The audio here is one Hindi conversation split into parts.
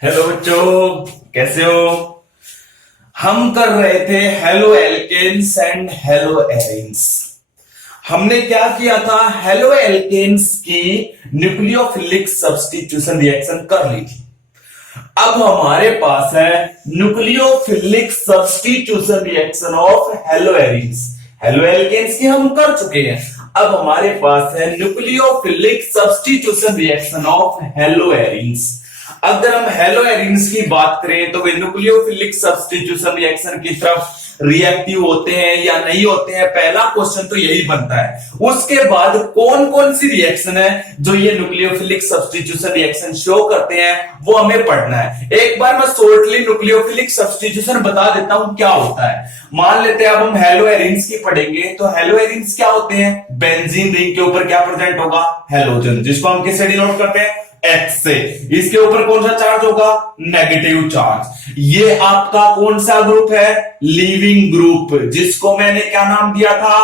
हेलो बच्चों, कैसे हो। हम कर रहे थे haloalkanes and haloarenes. हमने क्या किया था, हेलो एल्केन्स की न्यूक्लियोफिलिक सब्स्टिट्यूशन रिएक्शन कर ली थी। अब हमारे पास है nucleophilic substitution reaction of haloarenes. Halo alkanes की हम कर चुके हैं, अब हमारे पास है nucleophilic substitution reaction of haloarenes. अगर हम हेलो एरिन्स की बात करें तो वे न्यूक्लियोफिलिक सब्स्टिट्यूशन रिएक्शन की तरफ रिएक्टिव होते हैं या नहीं होते हैं, पहला क्वेश्चन तो यही बनता है। उसके बाद कौन कौन सी रिएक्शन है जो ये न्यूक्लियोफिलिक सब्स्टिट्यूशन रिएक्शन शो करते हैं वो हमें पढ़ना है। एक बार मैं शॉर्टली न्यूक्लियोफिलिक सब्स्टिट्यूशन बता देता हूं क्या होता है। मान लेते हैं अब हम हेलो एरिन्स की पढ़ेंगे, तो हेलो एरिन्स क्या होते हैं, बेंजीन रिंग के ऊपर क्या प्रेजेंट होगा, हेलोजन, जिसको हम किससे डिनोट करते हैं, एक्स से। इसके ऊपर कौन सा चार्ज होगा, नेगेटिव चार्ज। ये आपका कौन सा ग्रुप है, लिविंग ग्रुप, जिसको मैंने क्या नाम दिया था,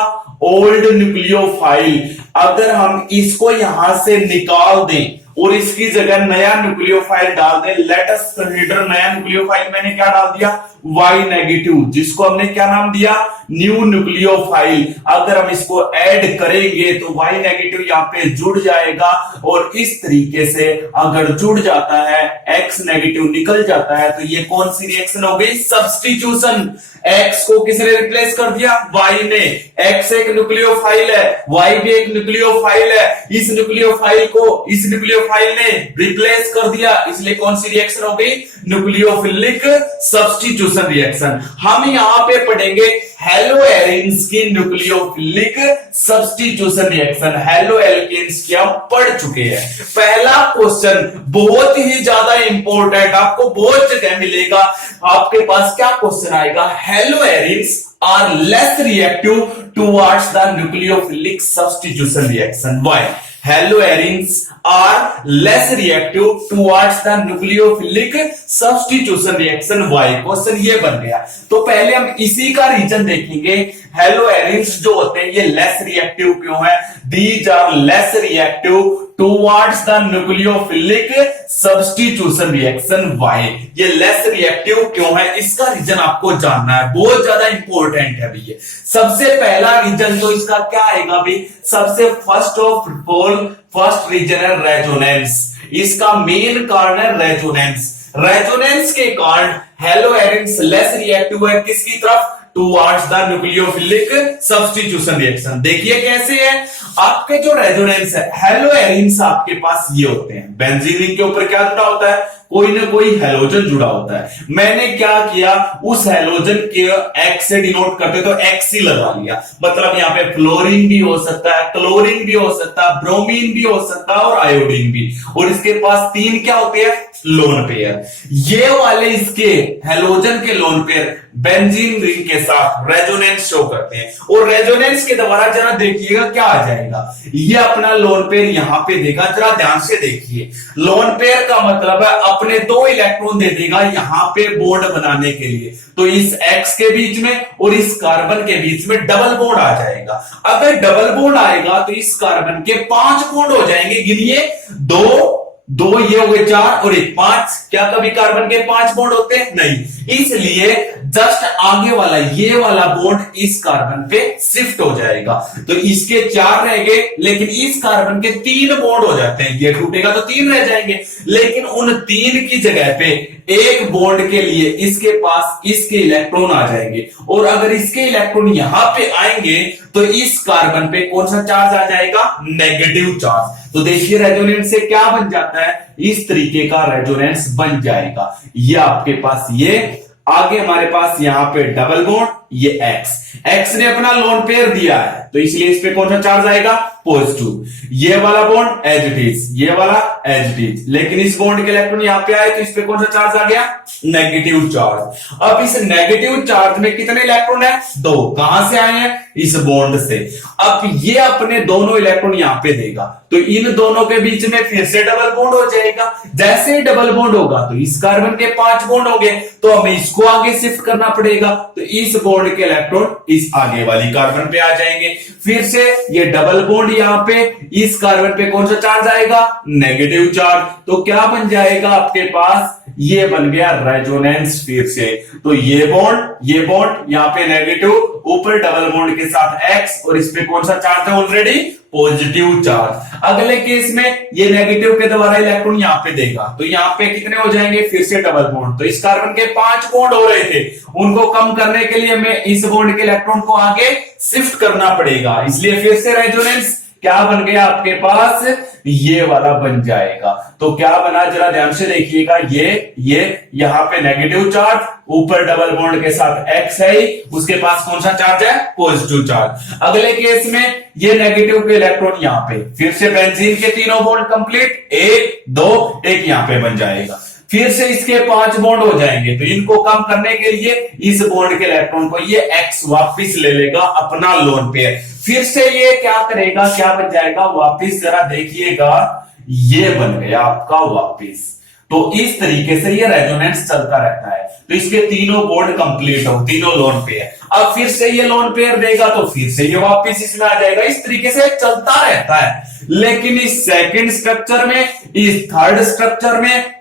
ओल्ड न्यूक्लियोफाइल। अगर हम इसको यहां से निकाल दें और इसकी जगह नया न्यूक्लियोफाइल डाल दें, लेट अस कंसीडर नया न्यूक्लियोफाइल मैंने क्या डाल दिया, वाई नेगेटिव, जिसको हमने क्या नाम दिया, न्यू न्यूक्लियोफाइल। अगर हम इसको ऐड करेंगे तो वाई नेगेटिव यहां पे जुड़ जाएगा और इस तरीके से अगर जुड़ जाता है, एक्स नेगेटिव निकल जाता है, तो ये कौन सी रिएक्शन हो गई, सब्स्टिट्यूशन। एक्स को किसने रिप्लेस कर दिया, वाई ने। एक्स एक न्यूक्लियोफाइल है, वाई भी एक न्यूक्लियोफाइल है, इस न्यूक्लियोफाइल को इस न्यूक्लियोफाइल ने रिप्लेस कर दिया, इसलिए कौन सी रिएक्शन हो गई, न्यूक्लियोफिलिक सब्स्टिट्यूशन रिएक्शन। हम यहां पे पढ़ेंगे हेलो एरिन्स की nucleophilic substitution reaction. Halo alkanes की हम पढ़ चुके हैं। पहला क्वेश्चन बहुत ही ज्यादा इंपॉर्टेंट, आपको बहुत जगह मिलेगा। आपके पास क्या क्वेश्चन आएगा, hello arenes are less reactive towards the nucleophilic substitution reaction. Why? Haloarenes are less reactive towards the nucleophilic substitution reaction. Why? Question ये बन गया। तो पहले हम इसी का रीजन देखेंगे। हेलोएरिन्स जो होते हैं ये लेस रिएक्टिव क्यों है, these are less reactive towards the nucleophilic substitution reaction. Why? ये लेस रिएक्टिव क्यों है, इसका रीजन आपको जानना है, बहुत ज्यादा इंपॉर्टेंट है भैया। सबसे पहला रीजन तो इसका क्या आएगा भाई, सबसे first of all first reason है रेजोनेंस। इसका मेन कारण है रेजोनेंस। रेजोनेंस के कारण हेलोएरिन्स लेस रिएक्टिव है किसकी तरफ, towards the nucleophilic substitution reaction. देखिए कैसे है, आपके जो रेजोनेंस है, हेलोएरिन्स आपके पास ये होते हैं, बेंजीन रिंग के ऊपर क्या जुड़ा होता है, कोई ना कोई हेलोजन जुड़ा होता है। मैंने क्या किया, उस हेलोजन के एक्स से डिनोट करते तो एक्स ही लगा लिया। मतलब यहाँ पे फ्लोरीन भी हो सकता है, क्लोरीन भी हो सकता है, ब्रोमीन भी हो सकता है और आयोडीन भी। और इसके पास तीन क्या होते हैं, लोन पेयर। ये वाले इसके हेलोजन के लोन पेयर बेंजीन रिंग के साथ रेजोनेंस शो करते हैं। और रेजोनेंस के द्वारा जरा देखिएगा क्या आ जाएगा, ये अपना लोन पेयर यहां पे देगा, जरा ध्यान से देखिए। लोन पेयर का मतलब है अपने दो इलेक्ट्रॉन दे देगा यहां पे बॉन्ड बनाने के लिए। तो इस एक्स के बीच में और इस कार्बन के बीच में डबल बॉन्ड आ जाएगा। अगर डबल बॉन्ड आएगा तो इस कार्बन के 5 बॉन्ड हो जाएंगे, गिनिए, दो ये हो गए 4 और 1 5। क्या कभी कार्बन के 5 बॉन्ड होते हैं, नहीं। इसलिए जस्ट आगे वाला ये वाला बॉन्ड इस कार्बन पे शिफ्ट हो जाएगा, तो इसके 4 रह गए, लेकिन इस कार्बन के 3 बॉन्ड हो जाते हैं। ये टूटेगा तो 3 रह जाएंगे, लेकिन उन 3 की जगह पे एक बॉन्ड के लिए इसके पास इसके इलेक्ट्रॉन आ जाएंगे। और अगर इसके इलेक्ट्रॉन यहां पे आएंगे तो इस कार्बन पे कौन सा चार्ज आ जाएगा, नेगेटिव चार्ज। तो देखिए रेजोनेंस से क्या बन जाता है, इस तरीके का रेजोनेंस बन जाएगा। ये आपके पास ये आगे हमारे पास यहां पे डबल बॉन्ड, ये एक्स ने अपना लोन पेयर दिया है तो इसलिए इस पे कौन सा चार्ज आएगा, पॉजिटिव। ये वाला बॉन्ड एज इट इज, ये वाला एज इट इज, लेकिन इस बॉन्ड के इलेक्ट्रॉन यहां पे आए तो इस पे कौन सा चार्ज आ गया, नेगेटिव चार्ज। अब इस नेगेटिव चार्ज में कितने इलेक्ट्रॉन है, 2। कहां से आए हैं, इस बॉन्ड से। अब ये अपने दोनों इलेक्ट्रॉन यहां पे देगा तो इन दोनों के बीच में फिर से डबल बॉन्ड हो जाएगा। जैसे ही डबल बॉन्ड होगा तो इस कार्बन के 5 बॉन्ड हो गए, तो हमें इसको आगे शिफ्ट करना पड़ेगा, तो इस बॉन्ड के इलेक्ट्रॉन इस आगे वाली कार्बन पे आ जाएंगे। फिर से ये डबल बॉन्ड यहां पे, इस कार्बन पे कौन सा चार्ज आएगा, नेगेटिव चार्ज। तो क्या बन जाएगा आपके पास, ये बन गया रेजोनेंस। फिर से तो ये बॉन्ड यहां पे नेगेटिव, ऊपर डबल बॉन्ड के साथ एक्स, और इस पे कौन सा चार्ज है ऑलरेडी, पॉजिटिव चार्ज। अगले केस में ये नेगेटिव के द्वारा इलेक्ट्रॉन यहां पे देगा, तो यहां पे कितने हो जाएंगे, फिर से डबल बॉन्ड। तो इस कार्बन के 5 बॉन्ड हो रहे थे, उनको कम करने के लिए हमें इस बॉन्ड के इलेक्ट्रॉन को आगे शिफ्ट करना पड़ेगा, इसलिए फिर से रेजोनेंस क्या बन गया आपके पास, ये वाला बन जाएगा। तो क्या बना, जरा ध्यान से देखिएगा, ये यहां पे नेगेटिव चार्ज, ऊपर डबल बॉन्ड के साथ एक्स है, उसके पास कौन सा चार्ज है, पॉजिटिव चार्ज। अगले केस में ये नेगेटिव के इलेक्ट्रॉन यहां पे, फिर से बेंजीन के तीनों बॉन्ड कंप्लीट, 1 2 1 यहां पे बन जाएगा। फिर से इसके 5 बॉन्ड हो जाएंगे, तो इनको कम करने के लिए इस बॉन्ड के इलेक्ट्रॉन को ये एक्स वापिस ले लेगा अपना लोन पेयर। फिर से ये क्या करेगा, क्या बन जाएगा वापिस, जरा देखिएगा, ये बन गया आपका वापिस। तो इस तरीके से ये रेजोनेंस चलता रहता है। तो इसके तीनों बॉन्ड कंप्लीट हो, तीनों लोन पेयर। अब फिर से ये लोन पेयर देगा, तो फिर से ये वापिस इसमें आ जाएगा। इस तरीके से चलता रहता है। लेकिन इस सेकंड स्ट्रक्चर में, इस थर्ड स्ट्रक्चर में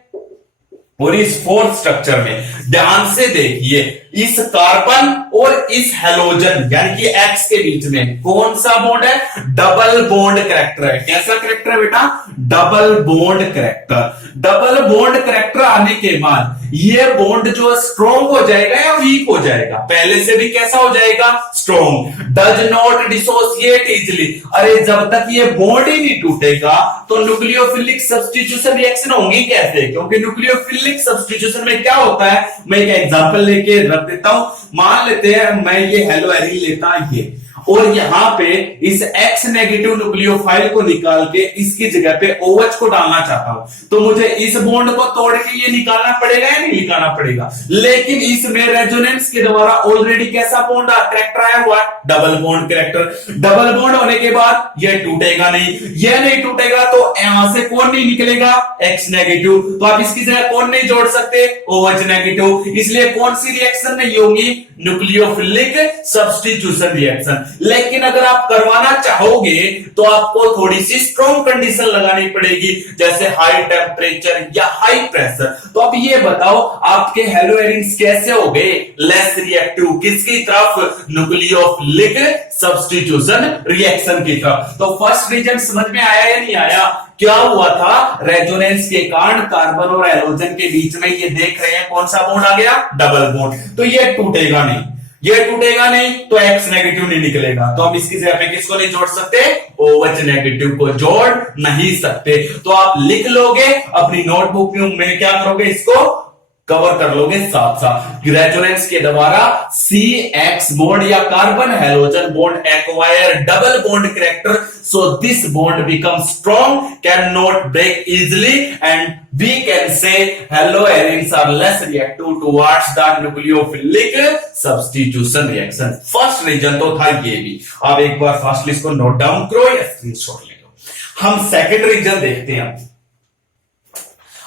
और इस फोर्थ स्ट्रक्चर में ध्यान से देखिए, इस कार्बन और इस हेलोजन यानी कि एक्स के बीच में कौन सा बॉन्ड है, डबल बॉन्ड कैरेक्टर है। कैसा कैरेक्टर है बेटा, double bond character. Double bond character आने के बाद ये बॉन्ड जो स्ट्रॉन्ग हो जाएगा या वीक हो जाएगा, पहले से भी कैसा हो जाएगा, strong. Does not dissociate easily, अरे जब तक ये बॉन्ड ही नहीं टूटेगा तो न्यूक्लियोफिलिक सब्स्टिट्यूशन रिएक्शन होंगी कैसे, क्योंकि न्यूक्लियोफिलिक सब्स्टिट्यूशन में क्या होता है, मैं एक एग्जांपल लेके रख देता हूं। मान लेते हैं मैं ये हेलो एरिन लेता ये, और यहां पे इस X नेगेटिव न्यूक्लियोफाइल को निकाल के इसकी जगह पे OH को डालना चाहता हूं, तो मुझे इस बॉन्ड को तोड़ के ये निकालना पड़ेगा या नहीं निकालना पड़ेगा। लेकिन इसमें रेजोनेंस के द्वारा ऑलरेडी कैसा बॉन्ड कैरेक्टर आया हुआ है, double bond character. Double bond होने के बाद ये टूटेगा नहीं, ये नहीं टूटेगा तो यहां से कौन नहीं निकलेगा, X नेगेटिव। तो आप इसकी जगह कौन नहीं जोड़ सकते, OH नेगेटिव। इसलिए कौन सी रिएक्शन नहीं होगी, न्यूक्लियोफिलिक सब्स्टिट्यूशन रिएक्शन। लेकिन अगर आप करवाना चाहोगे तो आपको थोड़ी सी स्ट्रॉन्ग कंडीशन लगानी पड़ेगी, जैसे हाई टेम्परेचर या हाई प्रेशर। तो अब ये बताओ आपके हेलो एरिन्स कैसे हो गए, लेस रिएक्टिव, किसकी तरफ, न्यूक्लियोफिलिक सब्स्टिट्यूशन रिएक्शन की तरफ। तो फर्स्ट रीजन समझ में आया या नहीं आया, क्या हुआ था, रेजोनेंस के कारण कार्बन और हेलोजन के बीच में ये देख रहे हैं कौन सा बॉन्ड आ गया, डबल बॉन्ड। तो ये टूटेगा नहीं, ये टूटेगा नहीं तो X नेगेटिव नहीं निकलेगा, तो हम इसकी जगह पे किसको नहीं जोड़ सकते, OH नेगेटिव को जोड़ नहीं सकते। तो आप लिख लोगे अपनी नोटबुक में, क्या करोगे, इसको कवर कर लोगे साथ साथ। रेजोनेंस के द्वारा CX बॉन्ड या carbon halogen bond acquire double bond character, so this bond becomes strong, cannot break easily, and we can say haloarenes are less reactive towards the nucleophilic substitution reaction. First reason तो था ये भी। अब एक बार फर्स्ट लिस्ट को नोट डाउन करो या स्क्रीनशॉट ले लो। हम सेकंड रीजन देखते हैं।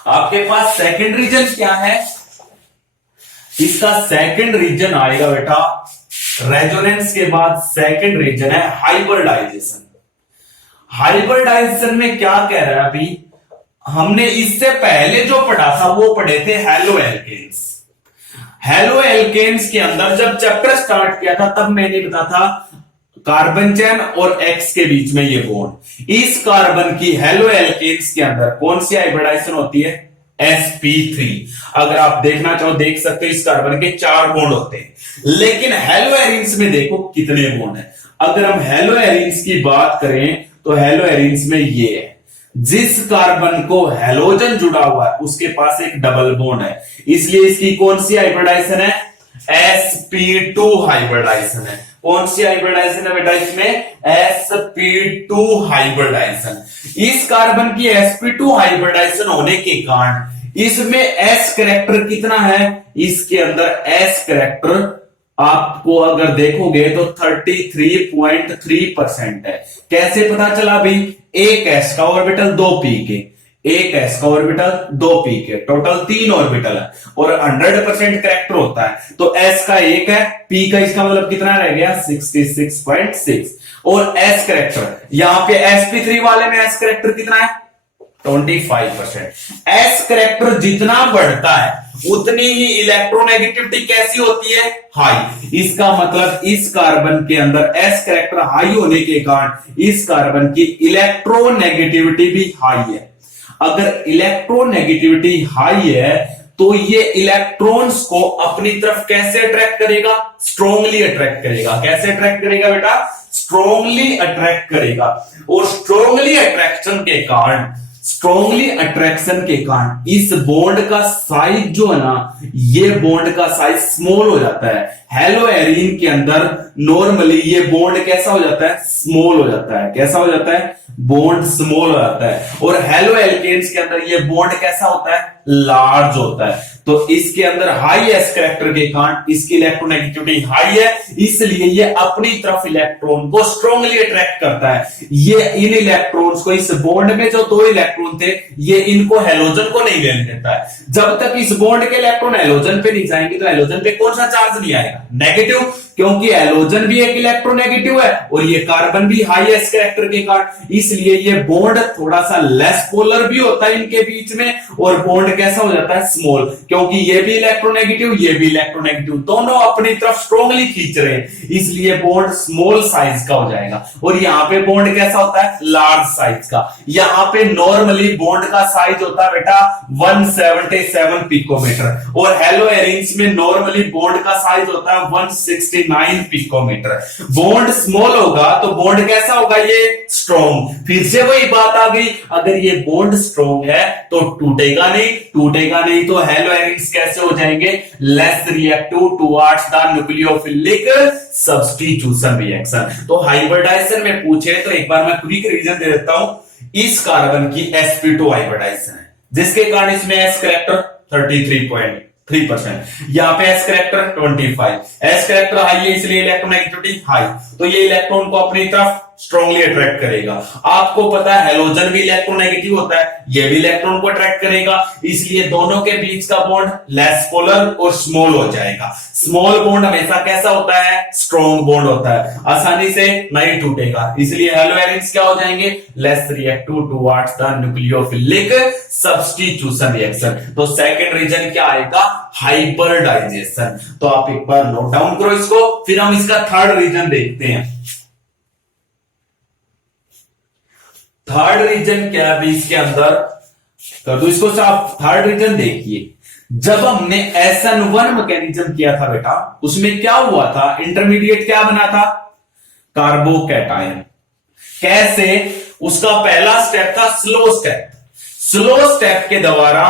आपके पास सेकंड रीजन क्या है, इसका सेकंड रीजन आएगा बेटा, रेजोनेंस के बाद सेकंड रीजन है हाइब्रिडाइजेशन। हाइब्रिडाइजेशन में क्या कह रहा है, अभी हमने इससे पहले जो पढ़ा था वो पढ़े थे हेलो एल्केन्स। हेलो एल्केन्स के अंदर जब चैप्टर स्टार्ट किया था तब मैंने बताया था कार्बन चेन और एक्स के बीच में ये बॉन्ड, इस कार्बन की हेलो एल्केन्स के अंदर कौन सी हाइब्रिडाइजेशन होती है, sp3। अगर आप देखना चाहो देख सकते हो, इस कार्बन के 4 बॉन्ड होते हैं, लेकिन हेलो एरिन्स में देखो कितने बॉन्ड है। अगर हम हेलो एरिन्स की बात करें तो हेलो एरिन्स में ये है, जिस कार्बन को हेलोजन जुड़ा हुआ है उसके पास एक डबल बॉन्ड है, इसलिए इसकी कौन सी हाइब्रिडाइजेशन है, sp2 हाइब्रिडाइजेशन है। कौन सी हाइब्रिडाइजेशन है बेटा इसमें, sp2 हाइब्रिडाइजेशन। इस कार्बन की sp2 हाइब्रिडाइजेशन होने के कारण इसमें s कैरेक्टर कितना है, इसके अंदर s कैरेक्टर आपको अगर देखोगे तो 33.3% है। कैसे पता चला भाई, एक s का ऑर्बिटल 2 p के, एक s का ऑर्बिटल, दो p के, टोटल 3 ऑर्बिटल है और 100% करेक्टर होता है। तो s का एक है, p का इसका मतलब कितना रह गया 66.6 और s करेक्टर यहां पे sp3 वाले में s करेक्टर कितना है 25%। s करेक्टर जितना बढ़ता है उतनी ही इलेक्ट्रोनेगेटिविटी कैसी होती है, हाई। इसका मतलब इस कार्बन के अंदर s करेक्टर हाई होने के कारण इस कार्बन की इलेक्ट्रोनेगेटिविटी भी हाई है। अगर इलेक्ट्रोनेगेटिविटी हाई है तो ये इलेक्ट्रॉन्स को अपनी तरफ कैसे अट्रैक्ट करेगा, स्ट्रांगली अट्रैक्ट करेगा। कैसे अट्रैक्ट करेगा बेटा, स्ट्रांगली अट्रैक्ट करेगा। और स्ट्रांगली अट्रैक्शन के कारण इस बॉन्ड का साइज जो है ना, ये बॉन्ड का साइज स्मॉल हो जाता है। हेलोएरिन के अंदर नॉर्मली ये बॉन्ड कैसा हो जाता है, स्मॉल हो जाता है। कैसा हो जाता है, बॉन्ड स्मॉल हो जाता है। और हेलोएल्केन्स के अंदर ये बॉन्ड कैसा होता है, लार्ज होता है। तो इसके अंदर हाई एस कैरेक्टर के कारण इसकी इलेक्ट्रोनेगेटिविटी हाई है, इसलिए ये अपनी तरफ इलेक्ट्रॉन को स्ट्रांगली अट्रैक्ट करता है। ये इन इलेक्ट्रॉन्स को, इस बॉन्ड में जो दो इलेक्ट्रॉन थे, ये इनको हेलोजन को नहीं लेने देता है। जब तक इस बॉन्ड के इलेक्ट्रॉन हेलोजन पे नहीं जाएंगे तो हेलोजन पे कौन सा चार्ज नहीं आएगा, नेगेटिव, क्योंकि हेलोजन भी एक इलेक्ट्रोनेगेटिव है और ये कार्बन भी हाई एस कैरेक्टर के कारण, इसलिए ये बॉन्ड थोड़ा सा लेस पोलर भी होता है इनके बीच में और बॉन्ड कैसा हो जाता है, स्मॉल, क्योंकि ये भी इलेक्ट्रोनेगेटिव, ये भी इलेक्ट्रोनेगेटिव, दोनों अपनी तरफ स्ट्रांगली खींच रहे हैं, इसलिए बॉन्ड स्मॉल साइज का हो जाएगा। और यहां पे बॉन्ड कैसा होता है, लार्ज साइज का। यहां पे नॉर्मली बॉन्ड का साइज होता है बेटा 177 पिकोमीटर और हेलोएरिन्स में नॉर्मली बॉन्ड का साइज होता है 169 पिकोमीटर। बॉन्ड स्मॉल होगा तो बॉन्ड कैसा होगा, ये स्ट्रॉन्ग। फिर से वही बात आ गई, अगर ये बॉन्ड स्ट्रॉन्ग है तो टूटेगा नहीं तो हेलोएरिन्स कैसे हो जाएंगे, less reactive towards the nucleophilic substitution reaction. तो हाइब्रिडाइजेशन में पूछे तो एक बार मैं क्विक रिवीजन दे देता हूं। इस कार्बन की sp2 हाइब्रिडाइजेशन है जिसके कारण इसमें s करेक्टर 33.3%, यहां पे s character 25, s character high है इसलिए इलेक्ट्रोनेगेटिविटी हाई, तो ये इलेक्ट्रॉन को अपनी तरफ स्ट्रांगली अट्रैक्ट करेगा। आपको पता है हेलोजन भी इलेक्ट्रोनेगेटिव होता है, ये भी इलेक्ट्रॉन को अट्रैक्ट करेगा, इसलिए दोनों के बीच का बॉन्ड लेस पोलर और स्मॉल हो जाएगा। स्मॉल बॉन्ड हमेशा कैसा होता है, स्ट्रॉन्ग बॉन्ड होता है, आसानी से नहीं टूटेगा, इसलिए हेलोएरिन्स क्या हो जाएंगे, less reactive towards the nucleophilic substitution reaction. तो सेकंड रीजन क्या आएगा, हाइब्रिडाइजेशन। तो आप एक बार नोट डाउन करो इसको, फिर हम इसका थर्ड रीजन देखते हैं। थर्ड रीजन क्या है इसके अंदर, कर दो इसको साफ। थर्ड रीजन देखिए, जब हमने SN1 मैकेनिज्म किया था बेटा, उसमें क्या हुआ था, इंटरमीडिएट क्या बना था, कार्बोकैटायन। कैसे, उसका पहला स्टेप था स्लो स्टेप के द्वारा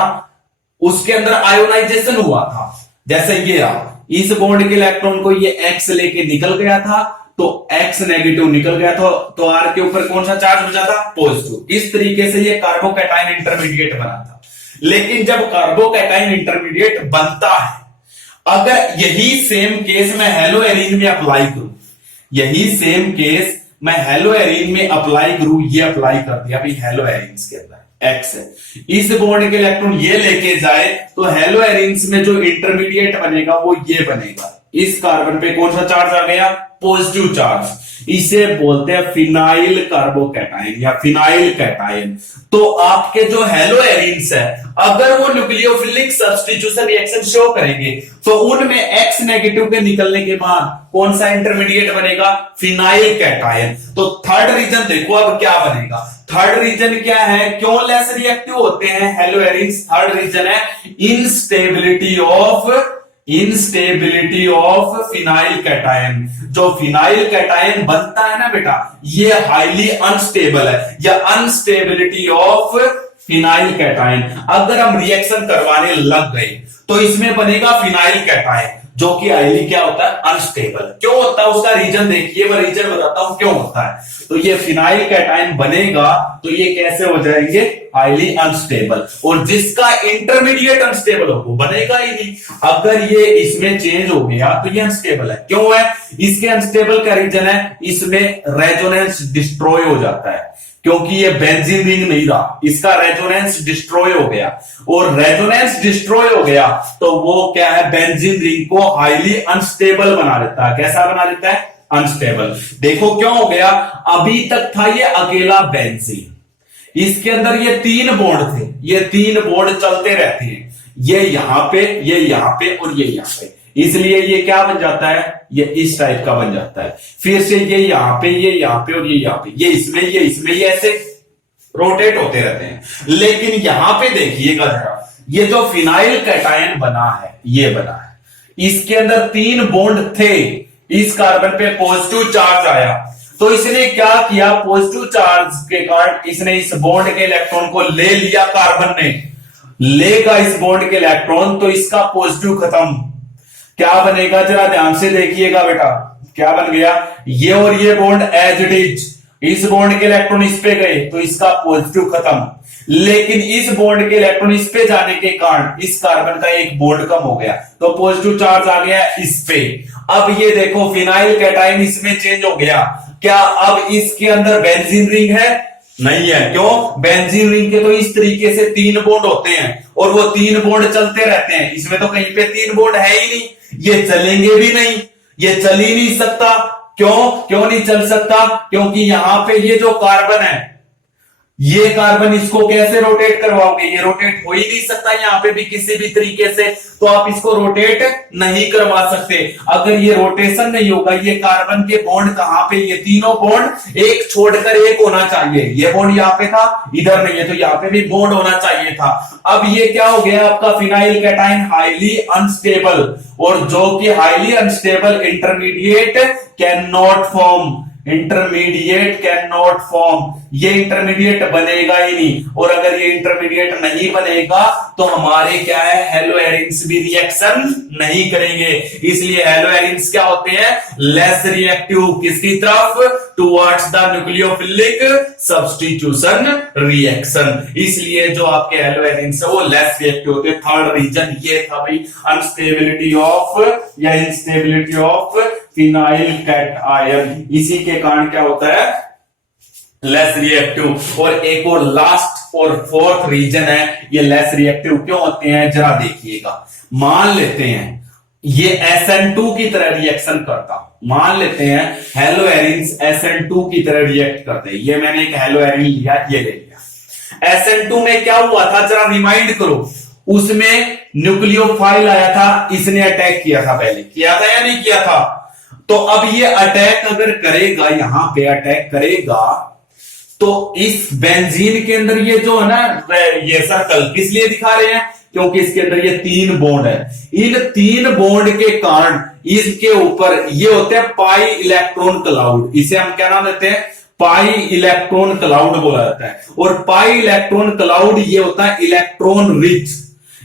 उसके अंदर आयोनाइजेशन हुआ था। जैसे ये इस बॉन्ड के इलेक्ट्रॉन को ये X लेके निकल गया था तो X नेगेटिव निकल गया तो R के ऊपर कौन सा चार्ज बचा था, पॉजिटिव। इस तरीके से ये कार्बोकैटायन इंटरमीडिएट बना था। लेकिन जब कार्बोकैटायन इंटरमीडिएट बनता है, अगर यही सेम केस मैं हेलोएरिन में अप्लाई करूं, ये अप्लाई कर दिया अभी हेलोएरिन्स के अंदर, X है, इस बॉन्ड के इलेक्ट्रॉन ये लेके जाए तो हेलोएरिन्स में जो इंटरमीडिएट बनेगा वो ये बनेगा। इस कार्बन पे कौन सा चार्ज आ गया, पॉजिटिव चार्ज। इसे बोलते हैं फिनाइल कार्बोकैटायन या फिनाइल कैटायन। तो आपके जो हेलोएरिन्स है, अगर वो न्यूक्लियोफिलिक सब्स्टिट्यूशन रिएक्शन शो करेंगे तो उनमें X नेगेटिव के निकलने के बाद कौन सा इंटरमीडिएट बनेगा, फिनाइल कैटायन। तो थर्ड रीजन देखो अब क्या बनेगा। थर्ड रीजन क्या है, क्यों लेस रिएक्टिव होते हैं हेलोएरिन्स, थर्ड रीजन है इनस्टेबिलिटी ऑफ फिनाइल कैटायन। जो फिनाइल कैटायन बनता है ना बेटा, ये हाईली अनस्टेबल है, या अनस्टेबिलिटी ऑफ फिनाइल कैटायन। अगर हम रिएक्शन करवाने लग गए तो इसमें बनेगा फिनाइल कैटायन, जो कि हाईली क्या होता है, अनस्टेबल। क्यों होता है उसका रीजन देखिए, मैं रीजन बताता हूं क्यों होता है। तो ये फिनाइल कैटायन बनेगा तो ये कैसे हो जाएंगे, हाईली अनस्टेबल, और जिसका इंटरमीडिएट अनस्टेबल हो वो बनेगा ही नहीं। अगर ये इसमें चेंज हो गया तो ये अनस्टेबल है। क्यों है? इसके अनस्टेबल का रीजन है इसमें रेजोनेंस डिस्ट्रॉय हो जाता है, क्योंकि ये बेंजीन रिंग नहीं रहा, इसका रेजोनेंस डिस्ट्रॉय हो गया, और रेजोनेंस डिस्ट्रॉय हो गया तो वो क्या है, बेंजीन रिंग को हाईली अनस्टेबल बना देता है। कैसा बना देता है? अनस्टेबल। देखो क्यों हो गया, अभी तक था ये अकेला बेंजीन, इसके अंदर ये 3 बॉन्ड थे, ये 3 बॉन्ड चलते रहते हैं, ये यहां पे, ये यहां पे और ये यहां पे, इसलिए ये क्या बन जाता है, ये इस टाइप का बन जाता है। फिर से ये यहां पे, ये यहां पे और ये यहां पे, ये इसमें, ये इसमें, ये ऐसे रोटेट होते रहते हैं। लेकिन यहां पे देखिएगा जरा, ये जो फिनाइल कैटायन बना है, ये बना है, इसके अंदर 3 बॉन्ड थे, इस कार्बन पे पॉजिटिव चार्ज आया, तो इसने क्या किया, पॉजिटिव चार्ज के कारण इसने इस बॉन्ड के इलेक्ट्रॉन को ले लिया, कार्बन ने लेगा इस बॉन्ड के इलेक्ट्रॉन, तो इसका पॉजिटिव खत्म। क्या बनेगा, जरा ध्यान से देखिएगा बेटा, क्या बन गया, ये और ये बॉन्ड एज इट इज, इस बॉन्ड के इलेक्ट्रॉन इस पे गए तो इसका पॉजिटिव खत्म, लेकिन इस बॉन्ड के इलेक्ट्रॉन इस पे जाने के कारण इस कार्बन का एक बॉन्ड कम हो गया, तो पॉजिटिव चार्ज आ गया इस पे। अब ये देखो फिनाइल कैटायन इसमें चेंज हो गया, क्या अब इसके अंदर बेंजीन रिंग है? नहीं है। क्यों? बेंजीन रिंग के तो इस तरीके से 3 बॉन्ड होते हैं और वो 3 बॉन्ड चलते रहते हैं, इसमें तो कहीं पे 3 बॉन्ड है ही नहीं, ये चलेंगे भी नहीं, ये चल ही नहीं सकता। क्यों नहीं चल सकता? क्योंकि यहां पे ये जो कार्बन है, ये कार्बन, इसको कैसे रोटेट करवाओगे, ये रोटेट हो ही नहीं सकता यहां पे भी किसी भी तरीके से, तो आप इसको रोटेट नहीं करवा सकते। अगर ये रोटेशन नहीं होगा, ये कार्बन के बॉन्ड कहां पे, ये तीनों बॉन्ड एक छोड़कर एक होना चाहिए, ये बॉन्ड यहां पे था, इधर नहीं है, तो यहां पे भी बॉन्ड होना चाहिए था। अब ये क्या हो गया आपका फिनाइल कैटायन हाईली अनस्टेबल, और जो कि highly unstable intermediate can not form, intermediate can not form, ये इंटरमीडिएट बनेगा ही नहीं, और अगर ये इंटरमीडिएट नहीं बनेगा तो हमारे क्या है, हेलो एरिन्स भी रिएक्शन नहीं करेंगे। इसलिए हेलो एरिन्स क्या होते हैं, लेस रिएक्टिव, किसकी तरफ, towards the nucleophilic substitution reaction. इसलिए जो आपके हेलो एरिन्स है वो लेस रिएक्टिव होते हैं। थर्ड रीजन ये था भाई, अनस्टेबिलिटी ऑफ या इंस्टेबिलिटी ऑफ फिनाइल कैटायन, इसी के कारण क्या होता है, लेस रिएक्टिव। और एक और लास्ट और फोर्थ रीजन है, ये लेस रिएक्टिव क्यों होते हैं, जरा देखिएगा। मान लेते हैं ये SN2 की तरह रिएक्शन करता, मान लेते हैं हेलो एरिन्स SN2 की तरह रिएक्ट करते, ये मैंने एक हेलो एरिन लिया, ये ले लिया, SN2 में क्या हुआ था, जरा रिमाइंड करो, उसमें न्यूक्लियोफाइल आया था, इसने अटैक किया था, पहले किया था या नहीं किया था, तो अब ये अटैक अगर करेगा, यहां पे अटैक करेगा, तो इस बेंजीन के अंदर ये जो है ना, ये सर्कल किस लिए दिखा रहे हैं, क्योंकि इसके अंदर ये 3 बॉन्ड है, इन 3 बॉन्ड के कारण इसके ऊपर ये होते हैं पाई इलेक्ट्रॉन क्लाउड, इसे हम क्या नाम देते हैं, पाई इलेक्ट्रॉन क्लाउड बोला जाता है। और पाई इलेक्ट्रॉन क्लाउड ये होता है इलेक्ट्रॉन रिच,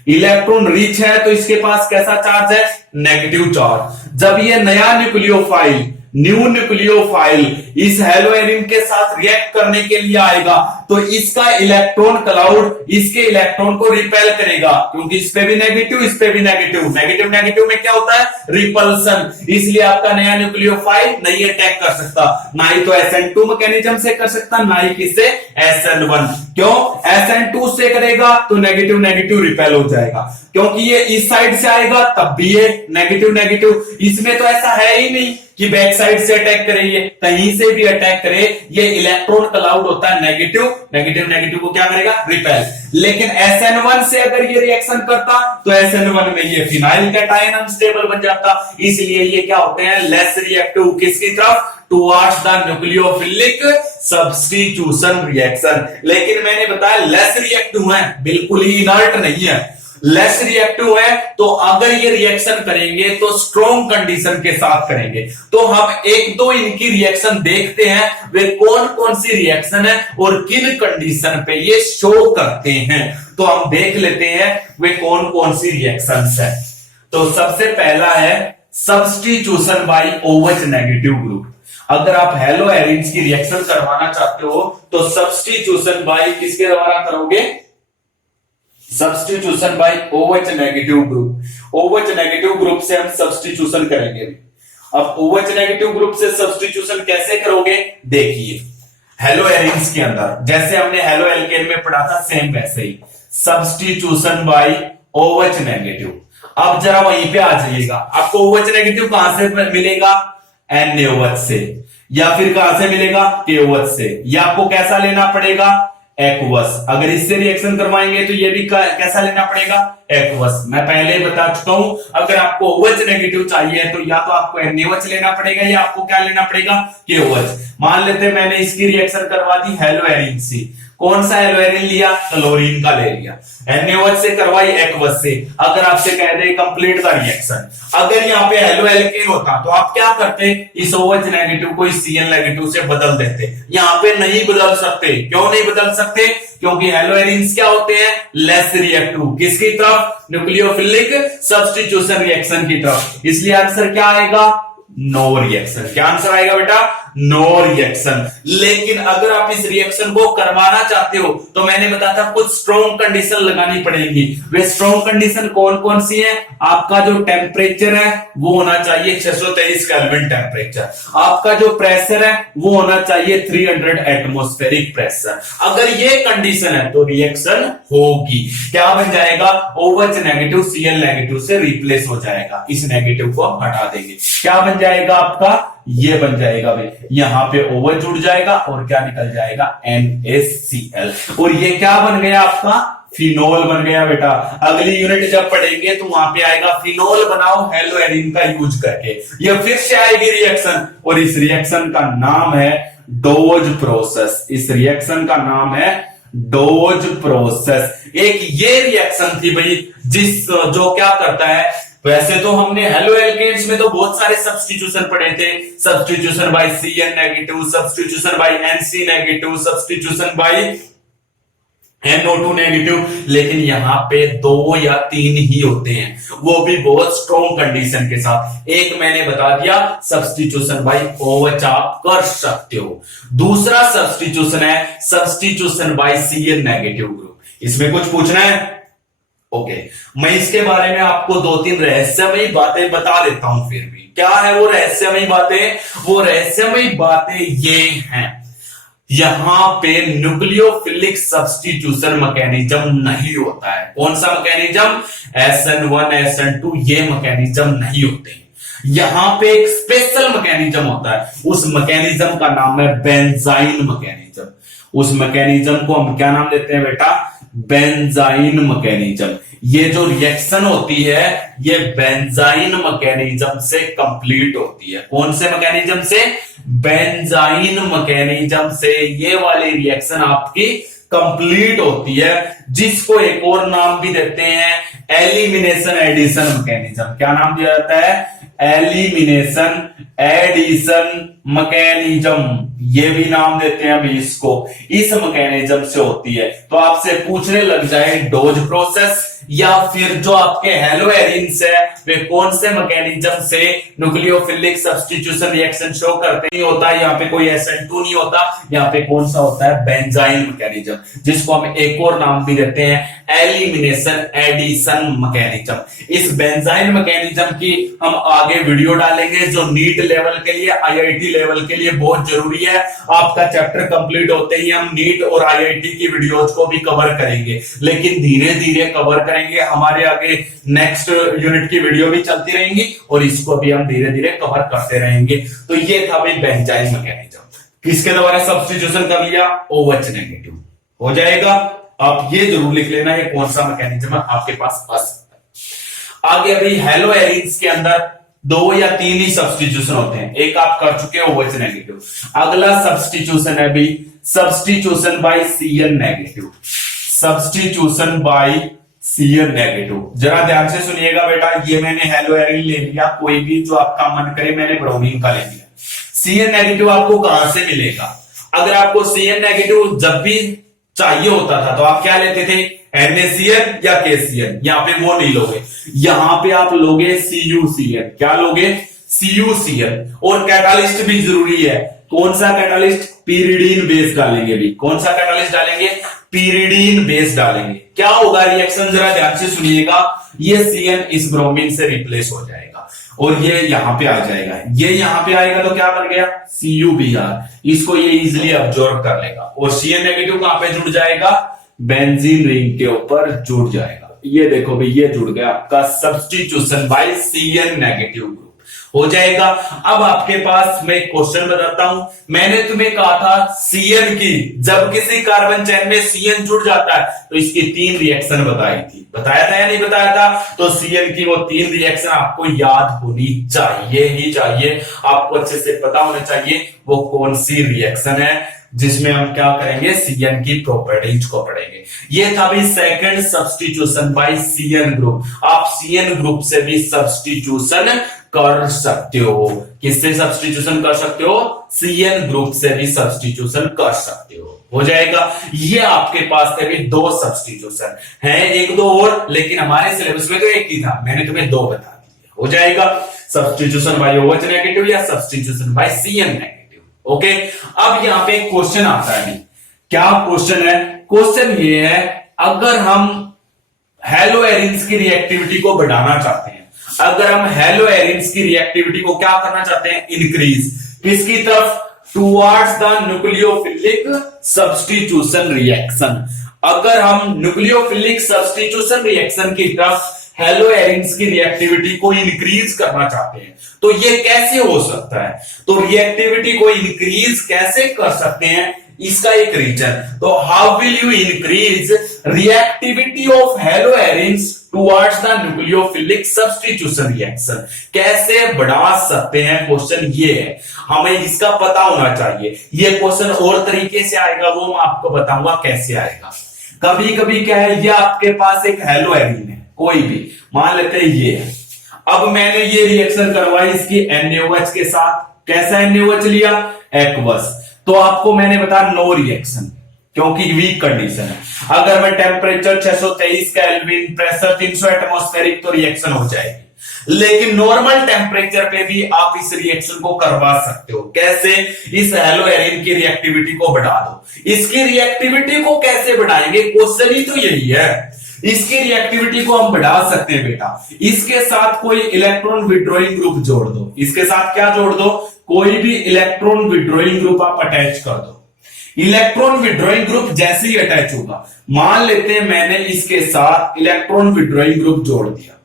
इलेक्ट्रॉन रिच है तो इसके पास कैसा चार्ज है, नेगेटिव चार्ज। जब ये नया न्यूक्लियोफाइल, न्यू न्यूक्लियोफाइल इस हेलो एरिन के साथ रिएक्ट करने के लिए आएगा, तो इसका इलेक्ट्रॉन क्लाउड इसके इलेक्ट्रॉन को रिपेल करेगा, क्योंकि इस पे भी नेगेटिव, इस पे भी नेगेटिव, नेगेटिव नेगेटिव में क्या होता है, रिपल्सन। इसलिए आपका नया न्यूक्लियोफाइल नहीं अटैक कर सकता, ना ही तो SN2 मैकेनिज्म से कर सकता, ना ही किससे, SN1। क्यों? SN2 से करेगा तो नेगेटिव नेगेटिव रिपेल हो जाएगा, क्योंकि ये इस साइड से आएगा तब भी ये नेगेटिव नेगेटिव, इसमें तो ऐसा है ही नहीं कि बैक साइड से अटैक करेंगे, कहीं से भी अटैक करे, ये इलेक्ट्रॉन क्लाउड होता है नेगेटिव, नेगेटिव नेगेटिव को क्या करेगा, रिपेल। लेकिन SN1 से अगर ये रिएक्शन करता तो SN1 में ये फिनाइल कैटायन अनस्टेबल बन जाता, इसलिए ये क्या होते हैं, लेस रिएक्टिव, किसकी तरफ, towards the nucleophilic substitution reaction. लेकिन मैंने बताया लेस रिएक्टिव है, बिल्कुल ही इनर्ट नहीं है, लेस रिएक्टिव है, तो अगर ये रिएक्शन करेंगे तो स्ट्रॉन्ग कंडीशन के साथ करेंगे। तो हम एक दो इनकी रिएक्शन देखते हैं, वे कौन कौन सी रिएक्शन है और किन कंडीशन पे ये शो करते हैं, तो हम देख लेते हैं वे कौन कौन सी रिएक्शंस है। तो सबसे पहला है substitution by OH negative group. अगर आप हेलो एरिन्स की रिएक्शन करवाना चाहते हो तो सब्स्टिट्यूशन बाय किसके द्वारा करोगे? Substitution by OH negative group. OH negative group से हम सब्स्टिट्यूशन करेंगे। अब OH नेगेटिव ग्रुप से सब्स्टिट्यूशन कैसे करोगे? देखिए, हेलो एरिन्स के अंदर जैसे हमने हेलो एल्केन में पढ़ा था सेम वैसे ही सब्स्टिट्यूशन बाय OH नेगेटिव। अब जरा वहीं पे आ जाइएगा, आपको OH नेगेटिव कहां से मिलेगा? NaOH से, या फिर कहां से मिलेगा? KOH से, या आपको कैसा लेना पड़ेगा? एक्वस। अगर इससे रिएक्शन करवाएंगे तो ये भी कैसा लेना पड़ेगा? एक्वस। मैं पहले ही बता चुका हूं, अगर आपको OH नेगेटिव चाहिए तो या तो आपको NaOH लेना पड़ेगा या आपको क्या लेना पड़ेगा? KOH। मान लेते हैं मैंने इसकी रिएक्शन करवा दी हेलो एरिन से। कौन सा हेलो एरिन लिया? क्लोरीन का ले लिया। NaOH से करवाई एक्वस से। अगर आपसे कह दे कंप्लीट द रिएक्शन, अगर यहाँ पे हेलो एल्केन होता तो आप क्या करते? इस OH नेगेटिव को इस Cl नेगेटिव से बदल देते। यहाँ पे नहीं बदल सकते। क्यों नहीं बदल सकते? क्योंकि हेलो एरिन्स क्या होते हैं? Less reactive. किसकी तरफ? न्यूक्लियोफिलिक सब्स्टिट्यूशन रिएक्शन की तरफ। इसलिए आंसर क्या आएगा? No reaction. क्या आंसर आएगा बेटा? No reaction. लेकिन अगर आप इस रिएक्शन को करवाना चाहते हो तो मैंने बताया था कुछ स्ट्रॉन्ग कंडीशन लगानी पड़ेगी। वे स्ट्रॉन्ग कंडीशन कौन कौन सी है? आपका जो टेम्परेचर है वो होना चाहिए 623 केल्विन टेम्परेचर। आपका जो प्रेशर है वो होना चाहिए 300 एटमॉस्फेरिक प्रेशर। अगर ये कंडीशन है तो रिएक्शन होगी। क्या बन जाएगा? OH नेगेटिव Cl नेगेटिव से रिप्लेस हो जाएगा। इस नेगेटिव को हटा देंगे। क्या बन जाएगा आपका? ये बन जाएगा भाई, यहां पे OH जुड़ जाएगा और क्या निकल जाएगा? NaCl। और ये क्या बन गया आपका? फिनोल बन गया बेटा। अगली यूनिट जब पढ़ेंगे तो वहां पे आएगा फिनोल बनाओ हेलो एरिन का यूज करके। ये फिर से आएगी रिएक्शन और इस रिएक्शन का नाम है डोज प्रोसेस। इस रिएक्शन का नाम है डोज प्रोसेस। एक ये रिएक्शन थी भाई जो क्या करता है, वैसे तो हमने हेलो एल्केन्स में तो बहुत सारे सब्स्टिट्यूशन पढ़े थे। Substitution by Cn negative, substitution by Nc negative, substitution by NO2 negative, लेकिन यहाँ पे 2 या 3 ही होते हैं, वो भी बहुत स्ट्रॉन्ग कंडीशन के साथ। एक मैंने बता दिया सब्स्टिट्यूशन बाय OH आप कर सकते हो। दूसरा सब्स्टिट्यूशन है substitution by Cn negative group. इसमें कुछ पूछना है? ओके, मैं इसके बारे में आपको 2-3 रहस्यमयी बातें बता देता हूं। फिर भी क्या है वो रहस्यमयी बातें? वो रहस्यमयी बातें ये हैं, यहां पे न्यूक्लियोफिलिक सब्स्टिट्यूशन मैकेनिज्म नहीं होता है। कौन सा मैकेनिज्म? SN1 SN2 ये मैकेनिज्म नहीं होते। यहां पे एक स्पेशल मैकेनिज्म होता है, उस मैकेनिज्म का नाम है बेंजाइन मैकेनिज्म। उस मैकेनिज्म को हम क्या नाम देते हैं बेटा? Benzene mechanism. ये जो रिएक्शन होती है ये बेंजाइन मैकेनिज्म से कंप्लीट होती है। कौन से मैकेनिज्म से? बेंजाइन मैकेनिज्म से ये वाली रिएक्शन आपकी कंप्लीट होती है, जिसको एक और नाम भी देते हैं एलिमिनेशन एडिशन मैकेनिज्म। क्या नाम दिया जाता है? Elimination addition mechanism. ये भी नाम देते हैं अभी इसको। इस मैकेनिज्म से होती है। तो आपसे पूछने लग जाए डोज प्रोसेस या फिर जो आपके हेलो एरिन्स है वे कौन से मैकेनिज्म से न्यूक्लियोफिलिक सब्स्टिट्यूशन रिएक्शन शो करते नहीं होता। यहाँ पे कोई SN2 नहीं होता, यहाँ पे कौन सा होता है? बेंजाइन मैकेनिज्म, जिसको हम एक और नाम भी देते हैं एलिमिनेशन एडिशन मैकेनिज्म। इस बेंजाइन मैकेनिज्म की हम आगे वीडियो डालेंगे जो नीट लेवल के लिए, IIT लेवल के लिए बहुत जरूरी है। आपका चैप्टर कंप्लीट होते ही हम नीट और IIT की वीडियोज को भी कवर करेंगे, लेकिन धीरे धीरे कवर करेंगे। हमारे आगे नेक्स्ट यूनिट की वीडियो भी चलती रहेंगी और इसको भी हम धीरे धीरे कवर करते रहेंगे। तो ये था भाई बेंजाइन मैकेनिज्म। किसके द्वारा सब्स्टिट्यूशन कर लिया? OH नेगेटिव हो जाएगा। आप ये जरूर लिख लेना ये कौन सा मैकेनिज्म आपके पास आ सकता है। आगे अभी हेलो एरिन्स के अंदर 2 या 3 ही सब्स्टिट्यूशन होते हैं। एक आप कर चुके हो OH नेगेटिव। अगला सब्स्टिट्यूशन है भी substitution by Cn negative. Substitution by Cn negative. जरा ध्यान से सुनिएगा बेटा, ये मैंने हेलो एरिन ले लिया, कोई भी जो आपका मन करे, मैंने ब्रोमीन का ले लिया। Cn नेगेटिव आपको कहां से मिलेगा? अगर आपको Cn नेगेटिव जब भी चाहिए होता था तो आप क्या लेते थे? NaCl या KCl। यहां पे वो नहीं लोगे, यहां पे आप लोगे CuCl। क्या लोगे? CuCl। और कैटालिस्ट भी जरूरी है। कौन सा कैटालिस्ट? पीरिडीन बेस डालेंगे भी। कौन सा कैटालिस्ट डालेंगे? पीरिडीन बेस डालेंगे। क्या होगा रिएक्शन, जरा ध्यान से सुनिएगा। ये CN इस ब्रोमीन से रिप्लेस हो जाएगा और ये यहां पे आ जाएगा। ये यहां पे आएगा तो क्या बन गया? CuBr। इसको ये इजिली अब्जॉर्ब कर लेगा और CN नेगेटिव कहां पे जुड़ जाएगा? बेंजीन रिंग के ऊपर जुड़ जाएगा। ये देखो भाई, ये जुड़ गया आपका substitution by CN negative group हो जाएगा। अब आपके पास मैं एक क्वेश्चन बताता हूं। मैंने तुम्हें कहा था CN की, जब किसी कार्बन चेन में CN जुड़ जाता है तो इसकी 3 रिएक्शन बताई थी। बताया था या नहीं बताया था? तो CN की वो 3 रिएक्शन आपको याद होनी चाहिए ही चाहिए। आपको अच्छे से पता होना चाहिए वो कौन सी रिएक्शन है जिसमें हम क्या करेंगे? CN की प्रॉपर्टीज को पढ़ेंगे। ये था भी second substitution by CN group. आप CN ग्रुप से भी सब्स्टिट्यूशन कर सकते हो। किससे सब्स्टिट्यूशन कर सकते हो? CN ग्रुप से भी सब्स्टिट्यूशन कर सकते हो जाएगा। ये आपके पास थे भी 2 सब्स्टिट्यूशन है, 1-2 और, लेकिन हमारे सिलेबस में तो एक ही था, मैंने तुम्हें 2 बता दिए। हो जाएगा सब्स्टिट्यूशन बाय OH नेगेटिव या substitution by CN negative. Okay, अब यहां पे क्वेश्चन आता है। क्या क्वेश्चन है? क्वेश्चन ये है, अगर हम हेलो एरिन्स की रिएक्टिविटी को बढ़ाना चाहते हैं, अगर हम हेलो एरिन्स की रिएक्टिविटी को क्या करना चाहते हैं? इंक्रीज। किसकी तरफ? Towards the nucleophilic substitution reaction. अगर हम न्यूक्लियोफिलिक सब्स्टिट्यूशन रिएक्शन की तरफ हेलो एरिन्स की रिएक्टिविटी को इंक्रीज करना चाहते हैं तो ये कैसे हो सकता है? तो रिएक्टिविटी को इंक्रीज कैसे कर सकते हैं, इसका एक रीजन। तो how will you increase reactivity of hello arenes towards the nucleophilic substitution reaction? कैसे बढ़ा सकते हैं? क्वेश्चन ये है, हमें इसका पता होना चाहिए। ये क्वेश्चन और तरीके से आएगा, वो मैं आपको बताऊंगा कैसे आएगा। कभी कभी क्या है, ये आपके पास एक हेलो एरिन है, कोई भी मान लेते हैं ये है। अब मैंने ये रिएक्शन करवाई इसकी NaOH के साथ। कैसा NaOH लिया? एक्वस। तो आपको मैंने बताया नो रिएक्शन, क्योंकि वीक कंडीशन है। अगर मैं टेम्परेचर 623 केल्विन, प्रेशर 300 एटमॉस्फेरिक, तो रिएक्शन हो जाएगी। लेकिन नॉर्मल टेम्परेचर पे भी आप इस रिएक्शन को करवा सकते हो। कैसे? इस हेलो एरिन की रिएक्टिविटी को बढ़ा दो। इसकी रिएक्टिविटी को कैसे बढ़ाएंगे? क्वेश्चन ही तो यही है। इसकी रिएक्टिविटी को हम बढ़ा सकते हैं बेटा। इसके साथ कोई इलेक्ट्रॉन विड्रॉइंग ग्रुप जोड़ दो। इसके साथ क्या जोड़ दो? कोई भी इलेक्ट्रॉन विड्रॉइंग ग्रुप आप अटैच कर दो। इलेक्ट्रॉन विड्रॉइंग ग्रुप जैसे ही अटैच होगा, मान लेते हैं मैंने इसके साथ इलेक्ट्रॉन विड्रॉइंग ग्रुप जोड़ दिया।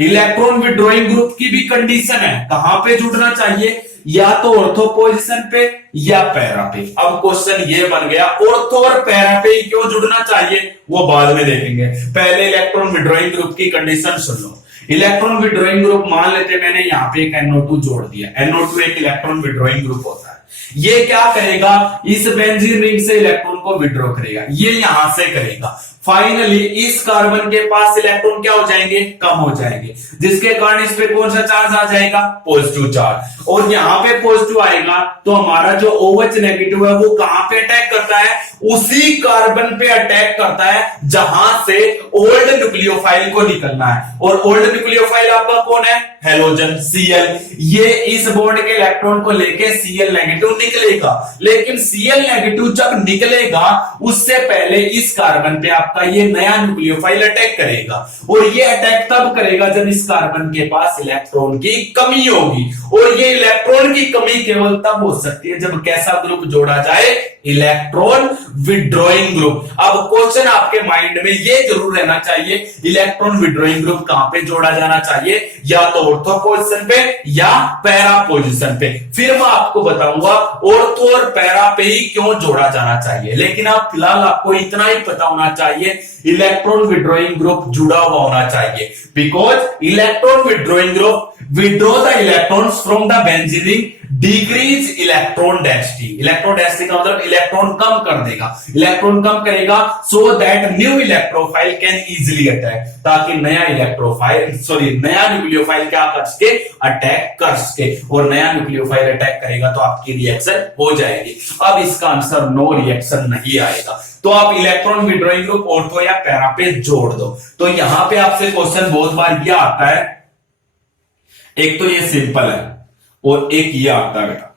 इलेक्ट्रॉन विड्रॉइंग ग्रुप की भी कंडीशन है, कहां पे जुड़ना चाहिए? या तो ऑर्थो पोजीशन पे या पैरा पे। अब क्वेश्चन ये बन गया, ऑर्थो और पैरा पे क्यों जुड़ना चाहिए वो बाद में देखेंगे। पहले इलेक्ट्रॉन विड्रॉइंग ग्रुप की कंडीशन सुन लो। इलेक्ट्रॉन विड्रॉइंग ग्रुप मान लेते मैंने यहां पे एक NO2 जोड़ दिया। NO2 एक इलेक्ट्रॉन विड्रॉइंग ग्रुप होता है। ये क्या करेगा? इस बेंजीन रिंग से इलेक्ट्रॉन को विड्रॉ करेगा। ये यहां से करेगा। फाइनली इस कार्बन के पास इलेक्ट्रॉन क्या हो जाएंगे? कम हो जाएंगे, जिसके कारण इस पे कौन सा चार्ज आ जाएगा? Positive charge. और यहां पे पॉजिटिव आएगा तो हमारा जो OH नेगेटिव है वो कहां पे अटैक करता है? उसी कार्बन पे अटैक करता है जहां से ओल्ड न्यूक्लियोफाइल को निकलना है। और ओल्ड न्यूक्लियोफाइल आपका कौन है? Halogen Cl। ये इस बॉन्ड के इलेक्ट्रॉन को लेके Cl नेगेटिव निकलेगा, लेकिन Cl नेगेटिव जब निकलेगा उससे पहले इस कार्बन पे आपका ये नया न्यूक्लियोफाइल अटैक करेगा। और ये अटैक तब करेगा जब इस कार्बन के पास इलेक्ट्रॉन की कमी होगी। और ये इलेक्ट्रॉन की कमी केवल तब हो सकती है जब कैसा ग्रुप जोड़ा जाए? Electron withdrawing group. अब क्वेश्चन आपके माइंड में ये जरूर रहना चाहिए, इलेक्ट्रॉन विड्रॉइंग ग्रुप कहां पे जोड़ा जाना चाहिए? या तो ऑर्थो पोजीशन पे या पैरा पोजीशन पे। फिर मैं आपको बताऊंगा ऑर्थो और पैरा पे ही क्यों जोड़ा जाना चाहिए। लेकिन आप फिलहाल आपको इतना ही पता होना चाहिए, इलेक्ट्रॉन विड्रॉइंग ग्रुप जुड़ा हुआ होना चाहिए। Because electron withdrawing group withdraw the electrons from the benzene ring, decrease electron density. Electron density का मतलब इलेक्ट्रॉन कम कर देगा, इलेक्ट्रॉन कम करेगा so that new electrophile can easily attack, ताकि नया नया न्यूक्लियोफाइल क्या कर सके? अटैक कर सके। और नया न्यूक्लियोफाइल अटैक करेगा तो आपकी रिएक्शन हो जाएगी। अब इसका आंसर नो रिएक्शन नहीं आएगा। तो आप इलेक्ट्रॉन विड्रॉइंग ग्रुप ऑर्थो या पैरा पे जोड़ दो। तो यहां पे आपसे क्वेश्चन बहुत बार यह आता है, एक तो ये सिंपल है, और एक ये आता है बेटा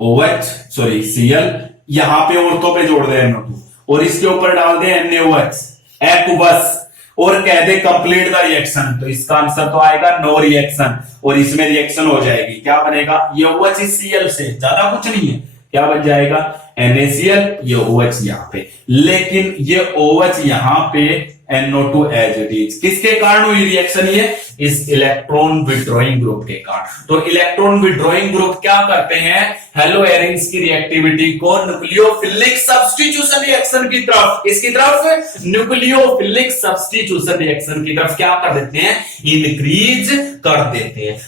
OH सॉरी Cl, यहां पे ऑर्थो पे जोड़ दे NO2 और इसके ऊपर डाल दे NaOH एक्वस और कह दे कंप्लीट द रिएक्शन, तो इसका आंसर तो आएगा नो रिएक्शन और इसमें रिएक्शन हो जाएगी। क्या बनेगा? ये OH इस Cl से, ज्यादा कुछ नहीं है, क्या बन जाएगा? NaCl, ये OH यहां पे, लेकिन ये OH यहां पे NO2 एज इट इज, किसके कारण हुई रिएक्शन? ये इस इलेक्ट्रॉन विड्रॉइंग ग्रुप के कारण। तो इलेक्ट्रॉन विड्रॉइंग ग्रुप क्या करते हैं? हेलो एरिन्स की रिएक्टिविटी को न्यूक्लियोफिलिक सब्स्टिट्यूशन रिएक्शन की तरफ, किसकी तरफ? न्यूक्लियोफिलिक सब्स्टिट्यूशन रिएक्शन की तरफ क्या कर देते हैं? इंक्रीज कर देते हैं।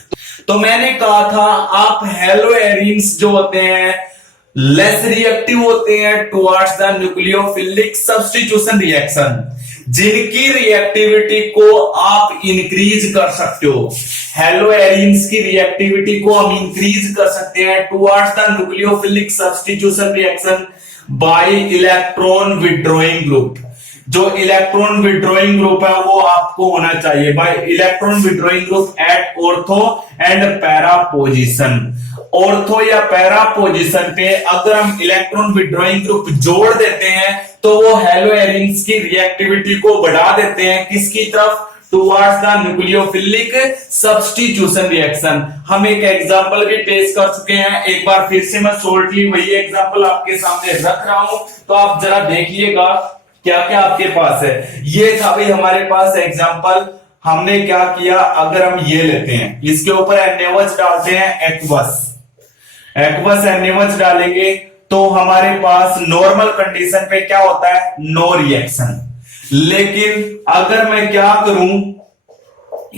तो मैंने कहा था आप हेलो एरिन्स जो होते हैं लेस रिएक्टिव होते हैं towards the nucleophilic substitution reaction, जिनकी रिएक्टिविटी को आप इंक्रीज कर सकते हो। हेलो एरिन्स की रिएक्टिविटी को हम इंक्रीज कर सकते हैं towards the nucleophilic substitution reaction by electron withdrawing group. जो इलेक्ट्रॉन विड्रॉइंग ग्रुप है वो आपको होना चाहिए by electron withdrawing group at ortho and para position. Ortho या पैरा पोजीशन पे अगर हम इलेक्ट्रॉन विड्रॉइंग ग्रुप जोड़ देते हैं तो वो हेलो एरिन्स की रिएक्टिविटी को बढ़ा देते हैं, किसकी तरफ? Towards the nucleophilic substitution reaction. हम एक एग्जांपल भी पेश कर चुके हैं, एक बार फिर से मैं शॉर्टली वही एग्जांपल आपके सामने रख रहा हूं, तो आप जरा देखिएगा क्या क्या आपके पास है। ये था भाई हमारे पास एग्जांपल। हमने क्या किया, अगर हम ये लेते हैं, इसके ऊपर NaOH डालते हैं, एक्वस NaOH डालेंगे तो हमारे पास नॉर्मल कंडीशन पे क्या होता है? No reaction. लेकिन अगर मैं क्या करूं,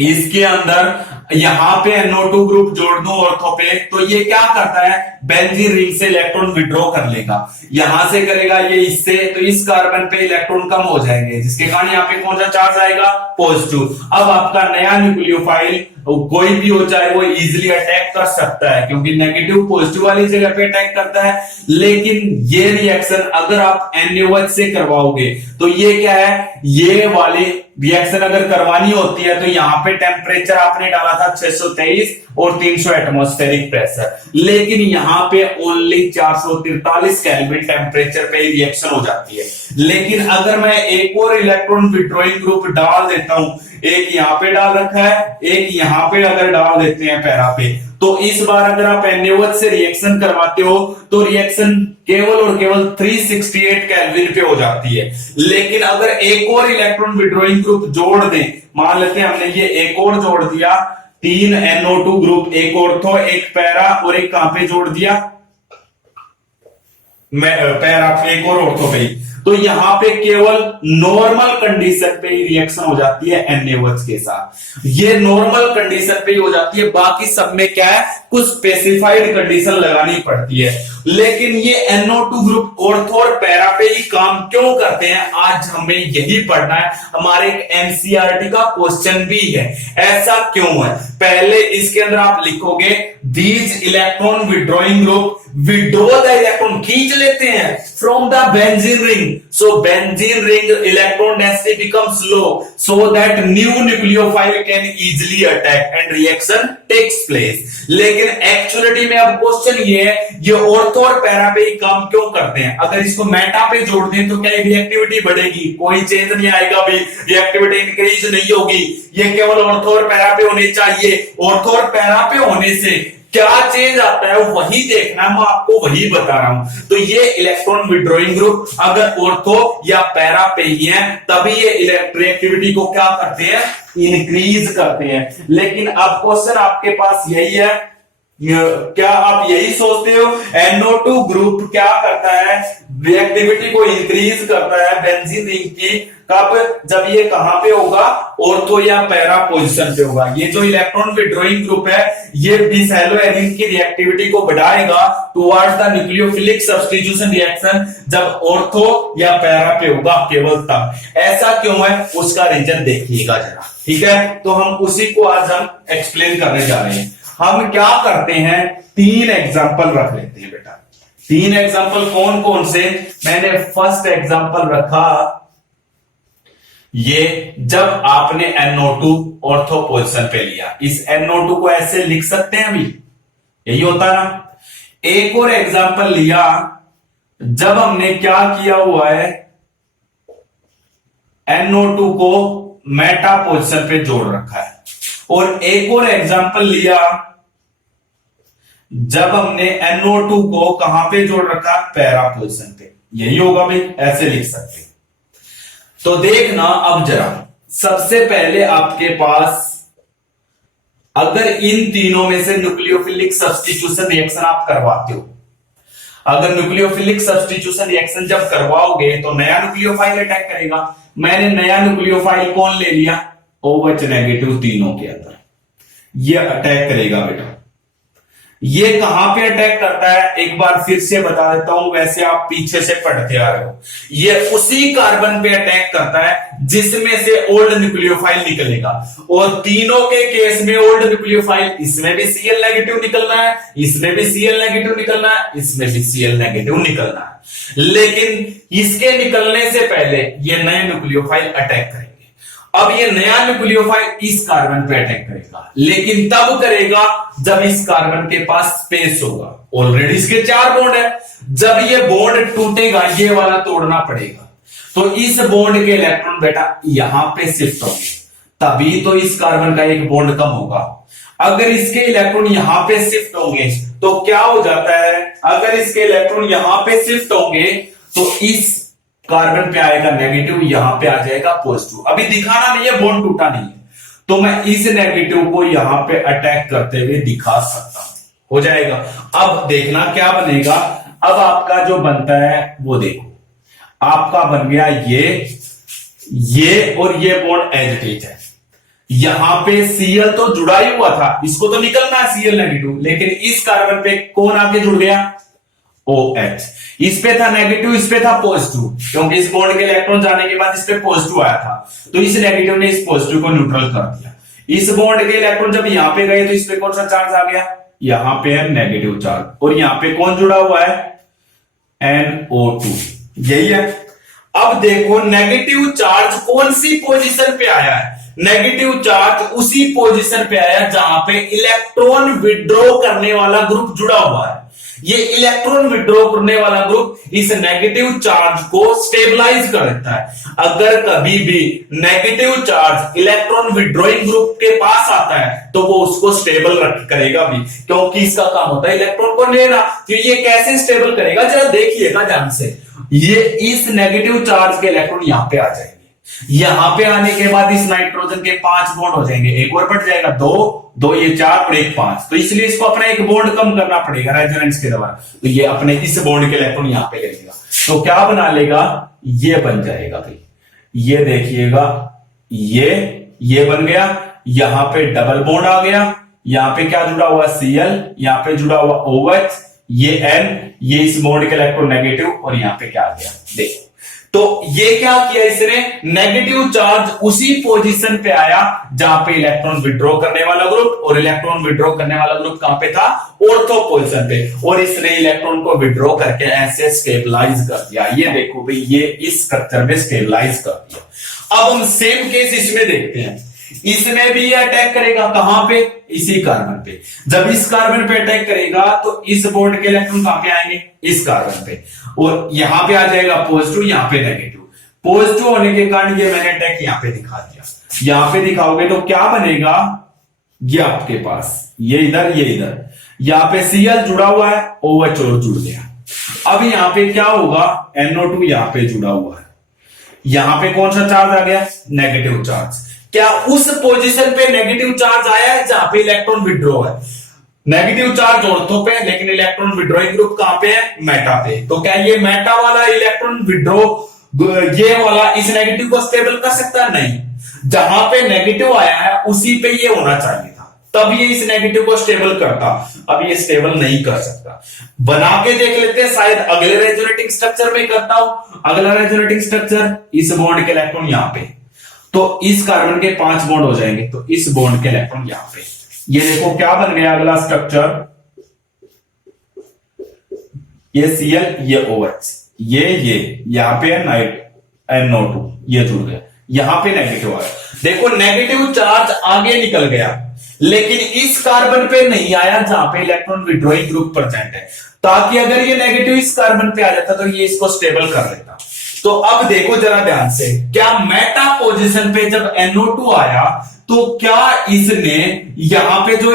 इसके अंदर यहां पे NO2 ग्रुप जोड़ दूं ऑर्थो पे, तो ये क्या करता है? बेंजीन रिंग से इलेक्ट्रॉन विड्रॉ कर लेगा, यहां से करेगा ये इससे, तो इस कार्बन पे इलेक्ट्रॉन कम हो जाएंगे, जिसके कारण यहां पे कौन सा चार्ज आएगा? पॉजिटिव। अब आपका नया न्यूक्लियोफाइल कोई भी हो चाहे वो इजीली अटैक कर सकता है, क्योंकि नेगेटिव पॉजिटिव वाली जगह पे अटैक करता है। लेकिन ये रिएक्शन अगर आप NaOH से करवाओगे तो ये क्या है? ये वाली रिएक्शन अगर करवानी होती है तो यहां पे टेम्परेचर आपने डाला था 623 और 300 एटमॉस्फेरिक प्रेशर, लेकिन यहां पे ओनली 443 केल्विन टेम्परेचर पे ही रिएक्शन हो जाती है। लेकिन अगर मैं एक और इलेक्ट्रॉन विड्रॉइंग ग्रुप डाल देता हूं, एक यहां पे डाल रखा है, एक यहां पे अगर डाल देते हैं पैरा पे, तो इस बार अगर आप NaOH से रिएक्शन करवाते हो तो रिएक्शन केवल और केवल 368 केल्विन पे हो जाती है। लेकिन अगर एक और इलेक्ट्रॉन विड्रॉइंग ग्रुप जोड़ दें, मान लेते हैं हमने ये एक और जोड़ दिया, 3 NO2 ग्रुप, एक ऑर्थो एक पैरा और एक कहां पे जोड़ दिया? पैरा एक और ऑर्थो पे, तो यहां पे केवल नॉर्मल कंडीशन पे ही रिएक्शन हो जाती है NaOH के साथ। ये नॉर्मल कंडीशन पे ही हो जाती है, बाकी सब में क्या है? कुछ स्पेसिफाइड कंडीशन लगानी पड़ती है। लेकिन ये NO2 ग्रुप ऑर्थो और पैरा पे ही काम क्यों करते हैं, आज हमें यही पढ़ना है। हमारे एक NCERT का क्वेश्चन भी है, ऐसा क्यों है? पहले इसके अंदर आप लिखोगे these electron withdrawing group withdraw the electron, खींच लेते हैं from the benzene ring, so benzene ring electron density becomes low so that new nucleophile can easily attack and reaction takes place। लेकिन एक्चुअलिटी में अब क्वेश्चन ये है, ये ऑर्थो और पैरा पे ही काम क्यों करते हैं? अगर इसको मेटा पे जोड़ दें तो क्या रिएक्टिविटी बढ़ेगी? कोई चेंज नहीं आएगा भाई, रिएक्टिविटी इंक्रीज नहीं होगी। ये केवल ऑर्थो और पैरा पे होने चाहिए। ऑर्थो और पैरा पे होने से क्या चेंज आता है वही देखना, मैं आपको वही बता रहा हूं। तो ये इलेक्ट्रॉन विड्रॉइंग ग्रुप अगर ऑर्थो या पैरा पे ही है तभी ये रिएक्टिविटी को क्या करते हैं? इंक्रीज करते हैं। लेकिन अब क्वेश्चन आपके पास यही है, क्या आप यही सोचते हो NO2 ग्रुप क्या करता है? रिएक्टिविटी को इंक्रीज करता है बेंजीन रिंग की, कब? जब ये कहां पे होगा? ऑर्थो या पैरा पोजीशन पे होगा। ये जो इलेक्ट्रॉन विड्रॉइंग ग्रुप है ये इस हेलो एरिन की रिएक्टिविटी को बढ़ाएगा towards the nucleophilic substitution reaction जब ऑर्थो या पैरा पे होगा, केवल तब। ऐसा क्यों है उसका रीजन देखिएगा जरा, ठीक है? तो हम उसी को आज हम एक्सप्लेन करने जा रहे हैं। हम क्या करते हैं, 3 एग्जाम्पल रख लेते हैं बेटा। 3 एग्जाम्पल कौन कौन से? मैंने फर्स्ट एग्जाम्पल रखा ये जब आपने NO2 ऑर्थो पोजीशन पे लिया। इस NO2 को ऐसे लिख सकते हैं अभी, यही होता है ना। एक और एग्जांपल लिया, जब हमने क्या किया हुआ है, NO2 को मेटा पोजीशन पे जोड़ रखा है। और एक और एग्जांपल लिया, जब हमने NO2 को कहां पे जोड़ रखा, पैरा पोजीशन पे। यही होगा भाई, ऐसे लिख सकते। तो देखना अब जरा, सबसे पहले आपके पास अगर इन तीनों में से न्यूक्लियोफिलिक सब्स्टिट्यूशन रिएक्शन आप करवाते हो, अगर न्यूक्लियोफिलिक सब्स्टिट्यूशन रिएक्शन जब करवाओगे तो नया न्यूक्लियोफाइल अटैक करेगा। मैंने नया न्यूक्लियोफाइल कौन ले लिया, OH नेगेटिव तीनों के अंदर, ये अटैक करेगा बेटा। ये कहां पे अटैक करता है, एक बार फिर से बता देता हूं, वैसे आप पीछे से पढ़ते आ रहे हो। ये उसी कार्बन पे अटैक करता है जिसमें से ओल्ड न्यूक्लियोफाइल निकलेगा। और तीनों के केस में ओल्ड न्यूक्लियोफाइल, इसमें भी Cl नेगेटिव निकलना है, इसमें भी Cl नेगेटिव निकलना है, इसमें भी Cl नेगेटिव निकलना है। लेकिन इसके निकलने से पहले ये नए न्यूक्लियोफाइल अटैक करेंगे। अब ये नया न्यूक्लियोफाइल इस कार्बन पे अटैक करेगा, लेकिन तब करेगा जब इस कार्बन के पास स्पेस होगा। ऑलरेडी इसके 4 बॉन्ड है, जब ये बॉन्ड टूटेगा ये वाला तोड़ना पड़ेगा, तो इस बॉन्ड के इलेक्ट्रॉन बेटा यहां पे शिफ्ट होंगे, तभी तो इस कार्बन का एक बॉन्ड कम होगा। अगर इसके इलेक्ट्रॉन यहां पे शिफ्ट होंगे तो क्या हो जाता है, अगर इसके इलेक्ट्रॉन यहां पे शिफ्ट होंगे तो इस कार्बन पे आएगा नेगेटिव, यहां पे आ जाएगा पॉजिटिव। अभी दिखाना नहीं है, बॉन्ड टूटा नहीं है, तो मैं इस नेगेटिव को यहां पे अटैक करते हुए दिखा सकता हूं, हो जाएगा। अब देखना क्या बनेगा, अब आपका जो बनता है वो देखो, आपका बन गया ये और ये बॉन्ड एज इट इज है। यहां पे Cl तो जुड़ा ही हुआ था, इसको तो निकलना है Cl नेगेटिव, लेकिन इस कार्बन पे कौन आके जुड़ गया, OH। इस पे था नेगेटिव, इस पे था पॉजिटिव, क्योंकि इस बॉन्ड के इलेक्ट्रॉन जाने के बाद इस पे पॉजिटिव आया था, तो इस नेगेटिव ने इस पॉजिटिव को न्यूट्रल कर दिया। इस बॉन्ड के इलेक्ट्रॉन जब यहां पे गए तो इस पे कौन सा चार्ज आ गया, यहां पे है नेगेटिव चार्ज, और यहां पे कौन जुड़ा हुआ है, NO2। यही है। अब देखो नेगेटिव चार्ज कौन सी पोजीशन पे आया है, नेगेटिव चार्ज उसी पोजीशन पे आया जहां पे इलेक्ट्रॉन विड्रॉ करने वाला ग्रुप जुड़ा हुआ है। ये इलेक्ट्रॉन विड्रॉ करने वाला ग्रुप इस नेगेटिव चार्ज को स्टेबलाइज कर देता है। अगर कभी भी negative charge electron withdrawing group के पास आता है तो वो उसको स्टेबल करेगा भी, क्योंकि इसका काम होता है इलेक्ट्रॉन को लेना। तो ये कैसे स्टेबल करेगा, जरा देखिएगा ध्यान से। ये इस नेगेटिव चार्ज के इलेक्ट्रॉन यहां पे आ जाएंगे, यहां पे आने के बाद इस नाइट्रोजन के 5 बॉन्ड हो जाएंगे, एक और बढ़ जाएगा, 2 ये 4 और 1 5, तो इसलिए इसको अपना एक बॉन्ड कम करना पड़ेगा रेजोनेंस के द्वारा। तो ये अपने इस बॉन्ड के इलेक्ट्रॉन यहां पे ले लेगा, तो क्या बना लेगा, ये बन जाएगा भाई। ये देखिएगा, ये बन गया, यहां पे डबल बॉन्ड आ गया, यहां पे क्या जुड़ा हुआ, Cl, यहां पे जुड़ा हुआ OH, ये N, ये इस बॉन्ड के इलेक्ट्रॉन नेगेटिव, और यहां पे क्या आ गया, देखो। तो ये क्या किया इसने, नेगेटिव चार्ज उसी पोजीशन पे आया जहां पे इलेक्ट्रॉन विड्रॉ करने वाला ग्रुप, और इलेक्ट्रॉन विड्रॉ करने वाला ग्रुप कहां पे था, ऑर्थो पोजीशन पे, और इसने इलेक्ट्रॉन को विड्रॉ करके ऐसे स्टेबलाइज कर दिया। ये देखो भाई, ये इस स्ट्रक्चर में स्टेबलाइज कर दिया। अब हम सेम केस इसमें देखते हैं, इसमें भी ये अटैक करेगा, कहां पे, इसी कार्बन पे। जब इस कार्बन पे अटैक करेगा तो इस बॉन्ड के इलेक्ट्रॉन कहां पे आएंगे, इस कार्बन पे, और यहां पे आ जाएगा पॉजिटिव, यहां पे नेगेटिव। पॉजिटिव होने के कारण ये मैंने अटैक यहां पे दिखा दिया। यहां पे दिखाओगे तो क्या बनेगा, ये आपके पास, ये इधर, ये इधर, यहां पे Cl जुड़ा हुआ है, OH और जुड़ गया। अब यहां पे क्या होगा, NO2 यहां पे जुड़ा हुआ है, यहां पे कौन सा चार्ज आ गया, नेगेटिव चार्ज। क्या उस पोजीशन पे नेगेटिव चार्ज आया है जहां पे इलेक्ट्रॉन विड्रॉ है, नेगेटिव चार्ज ऑर्थो पे, लेकिन इलेक्ट्रॉन विड्रॉइंग ग्रुप कहां पे है, मेटा पे। तो क्या ये मेटा वाला इलेक्ट्रॉन विड्रॉ, ये वाला इस नेगेटिव को स्टेबल कर सकता है, नहीं। जहां पे नेगेटिव आया है उसी पे ये होना चाहिए था, तब ये इस नेगेटिव को स्टेबल करता। अब ये स्टेबल नहीं कर सकता। बना के देख लेते हैं, शायद अगले रेजोनेटिंग स्ट्रक्चर में करता हूं। अगला रेजोनेटिंग स्ट्रक्चर, इस बॉन्ड के इलेक्ट्रॉन यहां पे, तो इस कार्बन के 5 बॉन्ड हो जाएंगे, तो इस बॉन्ड के इलेक्ट्रॉन यहां पे। ये देखो क्या बन गया अगला स्ट्रक्चर, ये Cl, ये OH, ये यहां पे है NO2, ये जुड़ गया, यहां पे नेगेटिव आ गया। देखो नेगेटिव चार्ज आगे निकल गया, लेकिन इस कार्बन पे नहीं आया जहां पे इलेक्ट्रॉन विड्रॉइंग ग्रुप प्रेजेंट है, ताकि अगर ये नेगेटिव इस कार्बन पे आ जाता तो ये इसको स्टेबल कर लेता। तो अब देखो जरा ध्यान से, क्या मेटा पोजीशन पे जब NO2 आया तो क्या इसने यहां पे जो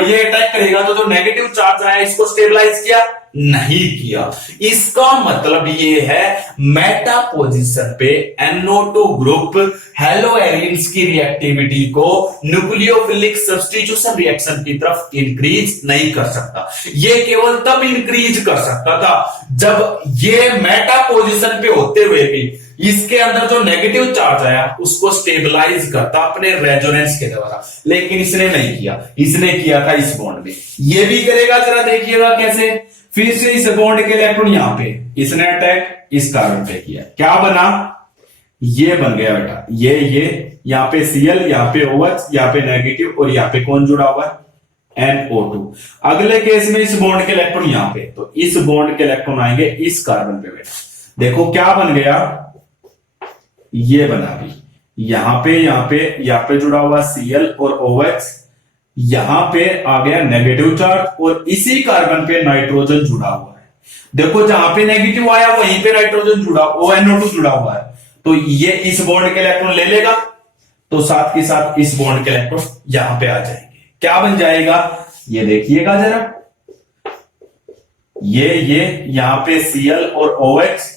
ये अटैक करेगा तो जो नेगेटिव चार्ज आया इसको स्टेबलाइज किया? नहीं किया। इसका मतलब ये है मेटा पोजीशन पे NO2 ग्रुप हेलो एरिन्स की रिएक्टिविटी को न्यूक्लियोफिलिक सब्स्टिट्यूशन रिएक्शन की तरफ इंक्रीज नहीं कर सकता। ये केवल तब इंक्रीज कर सकता था जब ये मेटा पोजीशन पे होते हुए भी इसके अंदर जो नेगेटिव चार्ज आया उसको स्टेबलाइज करता अपने रेजोनेंस के द्वारा, लेकिन इसने नहीं किया। इसने किया था इस बॉन्ड में, ये भी करेगा। जरा देखिएगा कैसे। फिर से इस बॉन्ड के इलेक्ट्रॉन यहां पे इसने अटैक इस कार्बन पे किया, क्या बना? ये बन गया बेटा, ये यहां पे Cl, यहां पे OH, यहां पे नेगेटिव, और यहां पे कौन जुड़ा हुआ है? NO2। अगले केस में इस बॉन्ड के इलेक्ट्रॉन यहां पे, तो इस बॉन्ड के इलेक्ट्रॉन आएंगे इस कार्बन पे बेटा। देखो क्या बन गया, ये बना भी, यहां पे जुड़ा हुआ Cl और OH, यहां पे आ गया नेगेटिव चार्ज, और इसी कार्बन पे नाइट्रोजन जुड़ा हुआ है। देखो जहां पे नेगेटिव आया वहीं पे नाइट्रोजन जुड़ा, NO2 जुड़ा हुआ है, तो ये इस बॉन्ड के इलेक्ट्रॉन ले लेगा, तो साथ के साथ इस बॉन्ड के इलेक्ट्रॉन यहां पे आ जाएंगे। क्या बन जाएगा ये देखिएगा जरा, ये यहां पे Cl और OH,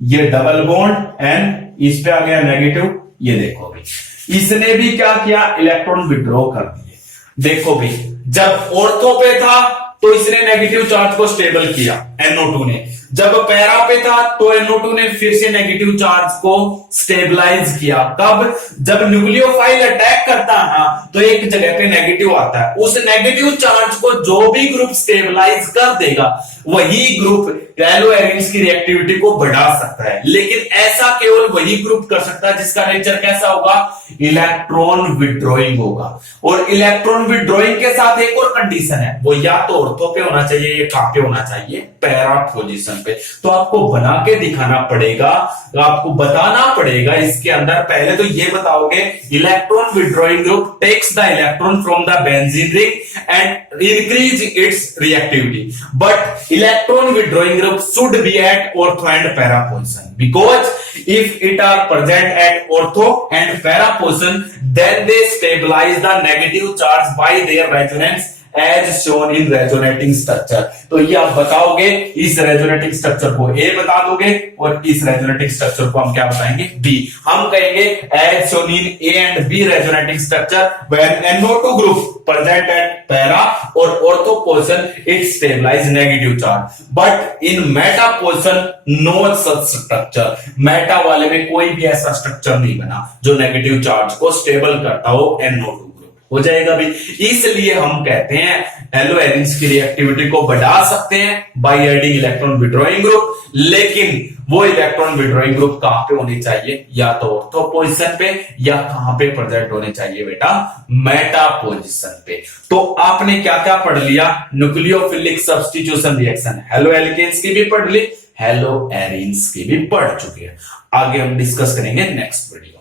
ये डबल बॉन्ड N, इस पे आ गया नेगेटिव। ये देखो भाई, इसने भी क्या किया? इलेक्ट्रॉन विड्रॉ कर दिए। देखो भाई, जब ऑर्थो पे था तो इसने नेगेटिव चार्ज को स्टेबल किया NO2 ने, जब पैरा पे था तो NO2 ने फिर से नेगेटिव चार्ज को स्टेबलाइज किया। कब? जब न्यूक्लियोफाइल अटैक करता है ना तो एक जगह पे नेगेटिव आता है, उस नेगेटिव चार्ज को जो भी ग्रुप स्टेबलाइज कर देगा वही ग्रुप हेलो एरिन्स की रिएक्टिविटी को बढ़ा सकता है। लेकिन ऐसा केवल वही ग्रुप कर सकता है जिसका नेचर कैसा होगा? इलेक्ट्रॉन विड्रॉइंग होगा। और इलेक्ट्रॉन विड्रॉइंग के साथ एक और कंडीशन है, वो या तो ऑर्थो पे होना चाहिए या कहां पे होना चाहिए? पैरा पोजीशन पे। तो आपको बना के दिखाना पड़ेगा, आपको बताना पड़ेगा इसके अंदर। पहले तो ये बताओगे electron withdrawing group takes the electron from the benzene ring and increase its reactivity, but electron withdrawing group should be at ortho and para position, because if it are present at ortho and para position then they stabilize the negative charge by their resonance as shown in resonating structure। तो ये आप बताओगे, इस रेजोनेटिंग स्ट्रक्चर को A बता दोगे और इस रेजोनेटिंग स्ट्रक्चर को हम क्या बताएंगे? B। हम कहेंगे as shown in A and B resonating structure when NO2 group present at para or ortho position it stabilize negative charge, but in meta position no such structure। Meta वाले में कोई भी ऐसा स्ट्रक्चर नहीं बना जो नेगेटिव चार्ज को स्टेबल करता हो। NO2 हो जाएगा भी। इसलिए हम कहते हैं हेलो एरिन्स की रिएक्टिविटी को बढ़ा सकते हैं by adding electron withdrawing group, लेकिन वो इलेक्ट्रॉन विड्रॉइंग ग्रुप कहां पे होने चाहिए? या तो ऑर्थो पोजीशन पे या कहां पे प्रेजेंट होने चाहिए बेटा? मेटा पोजीशन पे। तो आपने क्या क्या पढ़ लिया? Nucleophilic substitution reaction halo alkanes की भी पढ़ ली, हेलो एरिन्स की भी पढ़ चुके हैं। आगे हम डिस्कस करेंगे नेक्स्ट वीडियो।